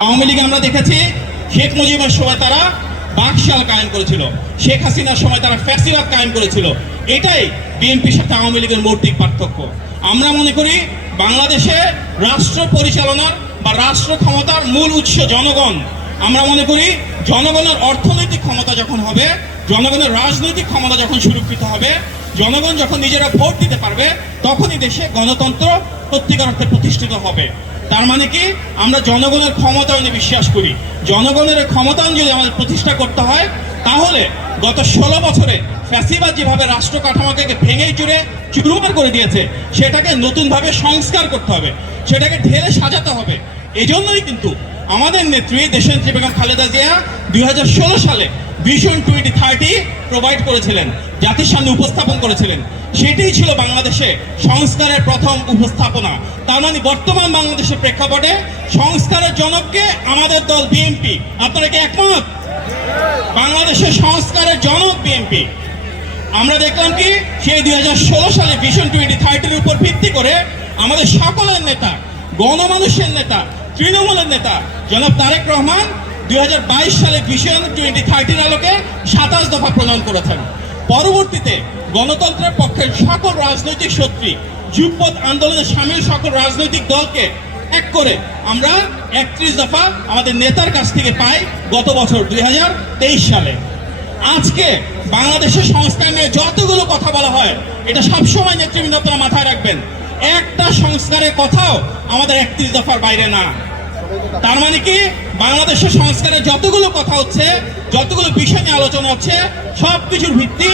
আওয়ামী লীগ আমরা দেখেছি শেখ মুজিবের সময় তারা বাকশাল কায়েম করেছিল, শেখ হাসিনার সময় তারা ফ্যাসিবাদ কায়েম করেছিল। এটাই বিএনপির সাথে আওয়ামী লীগের মৌলিক পার্থক্য। আমরা মনে করি বাংলাদেশে রাষ্ট্র পরিচালনার বা রাষ্ট্র ক্ষমতার মূল উৎস জনগণ। আমরা মনে করি জনগণের অর্থনৈতিক ক্ষমতা যখন হবে, জনগণের রাজনৈতিক ক্ষমতা যখন সুরক্ষিত হবে, জনগণ যখন নিজেরা ভোট দিতে পারবে, তখনই দেশে গণতন্ত্র সত্যিকার অর্থে প্রতিষ্ঠিত হবে। তার মানে কি, আমরা জনগণের ক্ষমতায়নে বিশ্বাস করি। জনগণের ক্ষমতায়ন যদি আমাদের প্রতিষ্ঠা করতে হয়, তাহলে গত 16 বছরে ফ্যাসিবাদ যেভাবে রাষ্ট্র কাঠামোকে ভেঙে চুরে চুরমার করে দিয়েছে, সেটাকে নতুনভাবে সংস্কার করতে হবে, সেটাকে ঢেলে সাজাতে হবে। এজন্যই কিন্তু আমাদের নেত্রী দেশনেত্রী বেগম খালেদা জিয়া 2016 সালে ভিশন 2030 প্রোভাইড করেছিলেন, জাতির সামনে উপস্থাপন করেছিলেন। সেটাই ছিল বাংলাদেশে সংস্কারের প্রথম উপস্থাপনা। তার মানে বর্তমান বাংলাদেশের প্রেক্ষাপটে সংস্কারের জনককে আমাদের দল বিএনপি। আপনারা কি একমত? বাংলাদেশের সংস্কারের জনক বিএনপি। আমরা দেখলাম কি, সেই 2016 সালে ভিশন 2030 উপর ভিত্তি করে আমাদের সকলের নেতা, গণমানুষের নেতা, তৃণমূলের নেতা জনাব তারেক রহমান 2022 সালে ভিশন 2030 আলোকে 27 দফা প্রণয়ন করেছেন। পরবর্তীতে গণতন্ত্রের পক্ষের সকল রাজনৈতিক শক্তি, যুগপৎ আন্দোলনে সামিল সকল রাজনৈতিক দলকে এক করে আমরা 31 দফা আমাদের নেতার কাছ থেকে পাই গত বছর 2023 সালে। আজকে বাংলাদেশের সংস্কার নিয়ে যতগুলো কথা বলা হয়, এটা সবসময় নেতৃবৃন্দ আপনারা মাথায় রাখবেন, একটা সংস্কারের কথাও আমাদের 31 দফার বাইরে না। তার মানে কি, বাংলাদেশের সংস্কারের যতগুলো কথা হচ্ছে, যতগুলো বিষয় নিয়ে আলোচনা হচ্ছে, সবকিছুর ভিত্তি